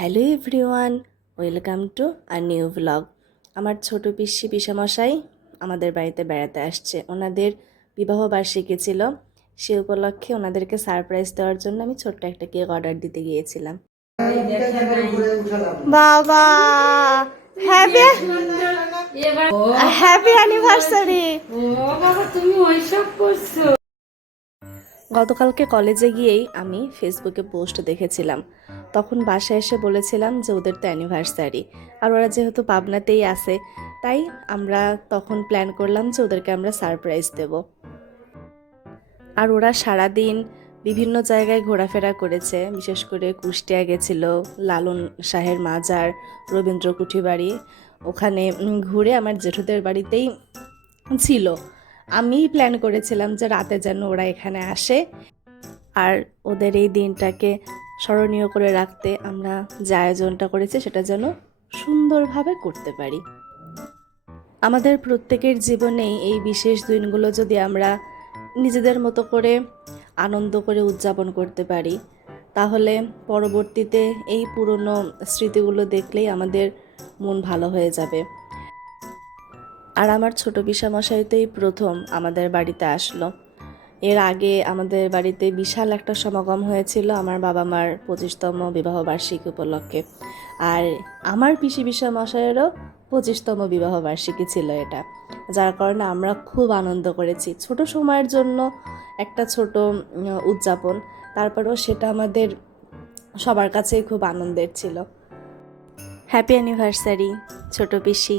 Hello everyone welcome to a new blog. আমার ছোট পিসি পিসামশাই আমাদের বাড়িতে বেড়াতে আসছে। ওনাদের বিবাহ বার্ষিকী ছিল সে উপলক্ষে ওনাদেরকে সারপ্রাইজ দেওয়ার জন্য আমি ছোট্ট একটা কেক অর্ডার দিতে গিয়েছিলাম। বাবা হ্যাপি হ্যাপি অ্যানিভার্সারি ও বাবা তুমি ওইসব করছ? গতকালকে কলেজে গিয়েই আমি ফেসবুকে পোস্ট দেখেছিলাম। তখন বাসায় এসে বলেছিলাম যে ওদের তো অ্যানিভার্সারি আর ওরা যেহেতু পাবনাতেই আছে, তাই আমরা তখন প্ল্যান করলাম যে ওদেরকে আমরা সারপ্রাইজ দেব। আর ওরা সারাদিন বিভিন্ন জায়গায় ঘোরাফেরা করেছে, বিশেষ করে কুষ্টিয়া গেছিল, লালন শাহের মাজার, রবীন্দ্র কুঠিবাড়ি, ওখানে ঘুরে আমার জেঠুদের বাড়িতেই ছিল। আমি প্ল্যান করেছিলাম যে রাতে যেন ওরা এখানে আসে। আর ওদের এই দিনটাকে স্মরণীয় করে রাখতে আমরা যে আয়োজনটা করেছি সেটা যেন সুন্দরভাবে করতে পারি। আমাদের প্রত্যেকের জীবনেই এই বিশেষ দিনগুলো যদি আমরা নিজেদের মতো করে আনন্দ করে উদযাপন করতে পারি, তাহলে পরবর্তীতে এই পুরনো স্মৃতিগুলো দেখলেই আমাদের মন ভালো হয়ে যাবে। আর আমার ছোট এই প্রথম আমাদের বাড়িতে আসলো। এর আগে আমাদের বাড়িতে বিশাল একটা সমাগম হয়েছিল আমার বাবা মার পঁচিশতম বিবাহবার্ষিকী উপলক্ষে। আর আমার পিসি পিসামশাইয়েরও পঁচিশতম বিবাহবার্ষিকী ছিল এটা। যার কারণে আমরা খুব আনন্দ করেছি। ছোট সময়ের জন্য একটা ছোট উদযাপন, তারপরেও সেটা আমাদের সবার কাছেই খুব আনন্দের ছিল। হ্যাপি অ্যানিভার্সারি ছোট পিসি।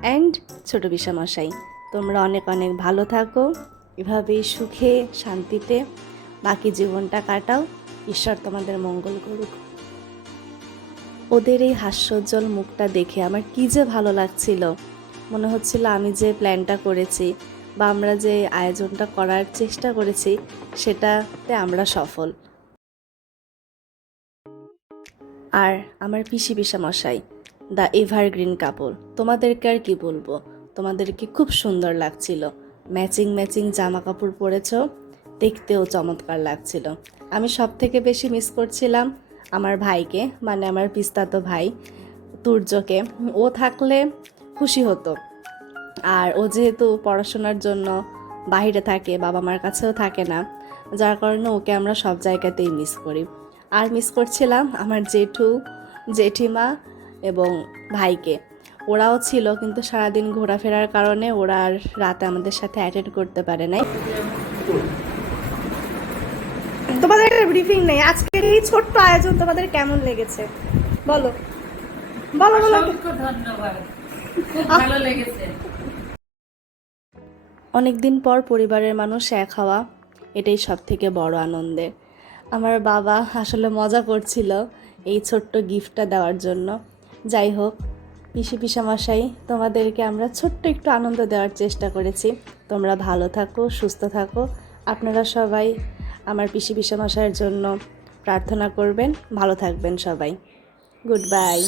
অ্যান্ড ছোট পিসামশাই তোমরা অনেক অনেক ভালো থাকো, এভাবেই সুখে, শান্তিতে বাকি জীবনটা কাটাও। ঈশ্বর তোমাদের মঙ্গল করুক। ওদের এই হাস্যোজ্জ্বল মুখটা দেখে আমার কি যে ভালো লাগছিল। মনে হচ্ছিল আমি যে প্ল্যানটা করেছি বা আমরা যে আয়োজনটা করার চেষ্টা করেছি, সেটাতে আমরা সফল। আর আমার পিসি পিসা মশাই দ্য এভারগ্রিন কাপড়। তোমাদেরকে আর কি বলব? তোমাদেরকে খুব সুন্দর লাগছিল। ম্যাচিং ম্যাচিং জামা কাপড় পরেছ? দেখতেও চমৎকার লাগছিল। আমি সব থেকে বেশি মিস করছিলাম আমার ভাইকে মানে আমার পিস্তাতো ভাই, তুর্যকে। ও থাকলে খুশি হতো। আর ও যেহেতু পড়াশোনার জন্য বাইরে থাকে বাবা মার কাছেও থাকে না, যার কারণে ওকে আমরা সব জায়গাতেই মিস করি। আর মিস করছিলাম আমার জেঠু, জেঠিমা এবং ভাইকে। ওরাও ছিল কিন্তু সারাদিন ঘোরাফেরার কারণে ওরা আর রাতে আমাদের সাথে অ্যাটেন্ড করতে পারে নাই। তোমাদের ব্রিফিং নেই। আজকের এই ছোট্ট আয়োজন তোমাদের কেমন লেগেছে? বলো। বলো বলো। ধন্যবাদ। ভালো লেগেছে। অনেক দিন পর পরিবারের মানুষ এক হওয়া এটাই সব থেকে বড় আনন্দের আমার বাবা আসলে মজা করছিল এই ছোট্ট গিফটটা দেওয়ার জন্য। যাই হোক পিসি পিসামশাই, তোমাদেরকে আমরা ছোট্ট একটু আনন্দ দেওয়ার চেষ্টা করেছি। তোমরা ভালো থাকো, সুস্থ থাকো। আপনারা সবাই আমার পিসি পিসামশাইয়ের জন্য প্রার্থনা করবেন। ভালো থাকবেন সবাই। Good bye